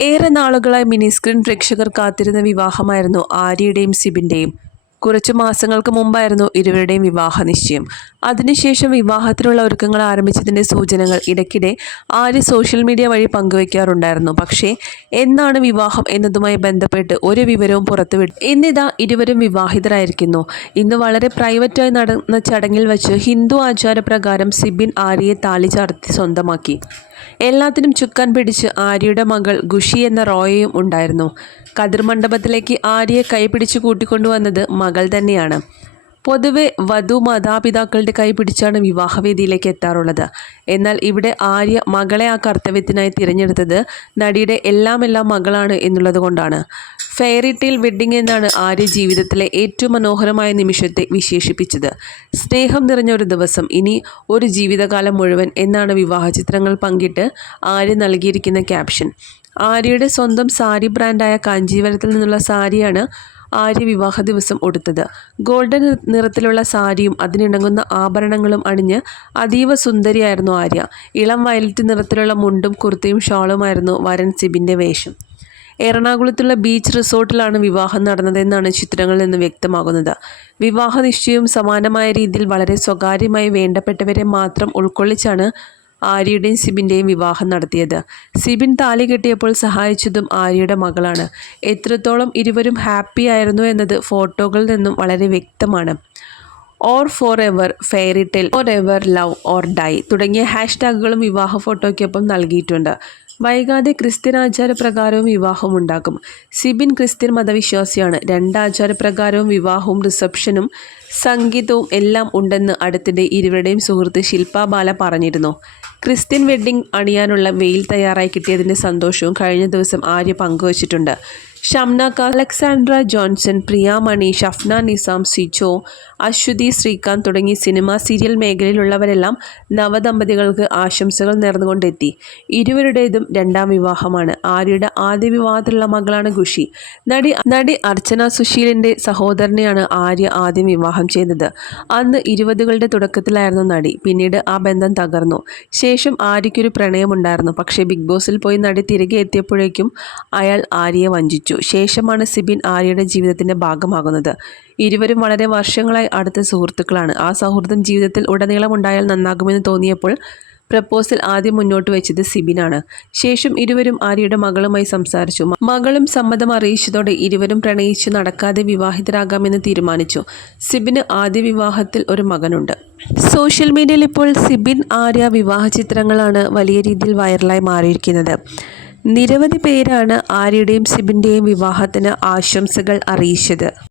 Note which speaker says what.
Speaker 1: ഏറെ നാളുകളായി mini screen പ്രേക്ഷകർ കാത്തിരുന്ന വിവാഹമായിരുന്നു ആര്യയുടെയും സിബിന്റെയും കുറച്ചു മാസങ്ങൾക്ക് മുമ്പായിരുന്നു ഇരുവരുടെയും വിവാഹ നിശ്ചയം. അതിനുശേഷം വിവാഹത്തിനുള്ള ഒരുക്കങ്ങൾ ആരംഭിച്ചതിന്റെ സൂചനകൾ ഇടയ്ക്കിടെ ആര്യ സോഷ്യൽ മീഡിയ വഴി പങ്കുവയ്ക്കാറുണ്ടായിരുന്നു. പക്ഷേ എന്നാണ് വിവാഹം എന്നതുമായി ബന്ധപ്പെട്ട് ഒരു വിവരവും പുറത്തുവിട്ടു ഇന്നിതാ ഇരുവരും വിവാഹിതരായിരിക്കുന്നു. ഇന്ന് വളരെ പ്രൈവറ്റായി നടന്ന ചടങ്ങിൽ വെച്ച് ഹിന്ദു ആചാരപ്രകാരം സിബിൻ ആര്യയെ താലി ചാർത്തി സ്വന്തമാക്കി. എല്ലാത്തിനും ചുക്കാൻ പിടിച്ച് ആര്യയുടെ മകൾ ഖുഷി എന്ന റോയയും ഉണ്ടായിരുന്നു. കതിർ മണ്ഡപത്തിലേക്ക് ആര്യയെ കൈപിടിച്ച് കൂട്ടിക്കൊണ്ടുവന്നത് മകൾ തന്നെയാണ്. പൊതുവെ വധു മാതാപിതാക്കളുടെ കൈ പിടിച്ചാണ് വിവാഹവേദിയിലേക്ക് എത്താറുള്ളത്. എന്നാൽ ഇവിടെ ആര്യ മകളെ ആ കർത്തവ്യത്തിനായി തിരഞ്ഞെടുത്തത് നടിയുടെ എല്ലാം എല്ലാം മകളാണ് എന്നുള്ളത് കൊണ്ടാണ്. ഫെയറി വെഡ്ഡിംഗ് എന്നാണ് ആര്യ ജീവിതത്തിലെ ഏറ്റവും മനോഹരമായ നിമിഷത്തെ വിശേഷിപ്പിച്ചത്. സ്നേഹം നിറഞ്ഞ ഒരു ദിവസം ഇനി ഒരു ജീവിതകാലം മുഴുവൻ എന്നാണ് വിവാഹ ചിത്രങ്ങൾ പങ്കിട്ട് ആര്യ നൽകിയിരിക്കുന്ന ക്യാപ്ഷൻ. ആര്യയുടെ സ്വന്തം സാരി ബ്രാൻഡായ കാഞ്ചീവരത്തിൽ നിന്നുള്ള സാരിയാണ് ആര്യ വിവാഹ ദിവസം ഉടുത്തത് ഗോൾഡൻ നിറത്തിലുള്ള സാരിയും അതിനിണങ്ങുന്ന ആഭരണങ്ങളും അണിഞ്ഞ് അതീവ സുന്ദരിയായിരുന്നു ആര്യ. ഇളം വയലറ്റ് നിറത്തിലുള്ള മുണ്ടും കുർത്തയും ഷാളുമായിരുന്നു വരൻ സിബിന്റെ വേഷം. എറണാകുളത്തുള്ള ബീച്ച് റിസോർട്ടിലാണ് വിവാഹം നടന്നതെന്നാണ് ചിത്രങ്ങളിൽ നിന്ന് വ്യക്തമാകുന്നത്. വിവാഹ നിശ്ചയവും സമാനമായ രീതിയിൽ വളരെ സ്വകാര്യമായി വേണ്ടപ്പെട്ടവരെ മാത്രം ഉൾക്കൊള്ളിച്ചാണ് ആര്യയുടെയും സിബിന്റെയും വിവാഹം നടത്തിയത്. സിബിൻ താലി കെട്ടിയപ്പോൾ സഹായിച്ചതും ആര്യയുടെ മകളാണ്. എത്രത്തോളം ഇരുവരും ഹാപ്പി ആയിരുന്നു എന്നത് ഫോട്ടോകളിൽ നിന്നും വളരെ വ്യക്തമാണ്. Or forever fairy tale or ever love or die തുടങ്ങിയ ഹാഷ്ടാഗുകളും വിവാഹ ഫോട്ടോയ്ക്കൊപ്പം നൽകിയിട്ടുണ്ട്. വൈകാതെ ക്രിസ്ത്യൻ ആചാരപ്രകാരവും വിവാഹം ഉണ്ടാക്കും. സിബിൻ ക്രിസ്ത്യൻ മതവിശ്വാസിയാണ്. രണ്ട് ആചാരപ്രകാരവും വിവാഹവും റിസപ്ഷനും സംഗീതവും എല്ലാം ഉണ്ടെന്ന് അടുത്തിടെ ഇരുവരുടെയും സുഹൃത്ത് ശില്പ ബാല പറഞ്ഞിരുന്നു. ക്രിസ്ത്യൻ വെഡ്ഡിംഗ് അണിയാനുള്ള വെയിൽ തയ്യാറായി കിട്ടിയതിന്റെ സന്തോഷവും കഴിഞ്ഞ ദിവസം ആര്യ പങ്കുവച്ചിട്ടുണ്ട്. ഷംന അലക്സാൻഡ്ര ജോൺസൺ പ്രിയാമണി ഷഫ്ന നിസാം സിജോ അശ്വതി ശ്രീകാന്ത് തുടങ്ങി സിനിമ സീരിയൽ മേഖലയിലുള്ളവരെല്ലാം നവദമ്പതികൾക്ക് ആശംസകൾ നേർന്നുകൊണ്ടെത്തി. ഇരുവരുടേതും രണ്ടാം വിവാഹമാണ്. ആര്യയുടെ ആദ്യ വിവാഹത്തിലുള്ള മകളാണ് ഖുഷി. നടി നടി അർച്ചന സുശീലിന്റെ സഹോദരനെയാണ് ആര്യ ആദ്യം വിവാഹം ചെയ്തത്. അന്ന് ഇരുപതുകളുടെ തുടക്കത്തിലായിരുന്നു നടി. പിന്നീട് ആ ബന്ധം തകർന്നു. ശേഷം ആര്യയ്ക്കൊരു പ്രണയമുണ്ടായിരുന്നു. പക്ഷേ ബിഗ് ബോസിൽ പോയി നടി തിരികെ എത്തിയപ്പോഴേക്കും അയാൾ ആര്യയെ വഞ്ചിച്ചു. ശേഷമാണ് സിബിൻ ആര്യയുടെ ജീവിതത്തിന്റെ ഭാഗമാകുന്നത്. ഇരുവരും വളരെ വർഷങ്ങളായി അടുത്ത സുഹൃത്തുക്കളാണ്. ആ സൗഹൃദം ജീവിതത്തിൽ ഉടനീളം ഉണ്ടായാൽ നന്നാകുമെന്ന് തോന്നിയപ്പോൾ പ്രപ്പോസൽ ആദ്യം മുന്നോട്ട് വെച്ചത് സിബിനാണ്. ശേഷം ഇരുവരും ആര്യയുടെ മകളുമായി സംസാരിച്ചു. മകളും സമ്മതം അറിയിച്ചതോടെ ഇരുവരും പ്രണയിച്ച് നടക്കാതെ വിവാഹിതരാകാമെന്ന് തീരുമാനിച്ചു. സിബിന് ആദ്യ വിവാഹത്തിൽ ഒരു മകനുണ്ട്. സോഷ്യൽ മീഡിയയിൽ ഇപ്പോൾ സിബിൻ ആര്യ വിവാഹ ചിത്രങ്ങളാണ് വലിയ രീതിയിൽ വൈറലായി മാറിയിരിക്കുന്നത്. നിരവധി പേരാണ് ആര്യയുടെയും സിബിന്റെയും വിവാഹത്തിന് ആശംസകൾ അറിയിച്ചത്.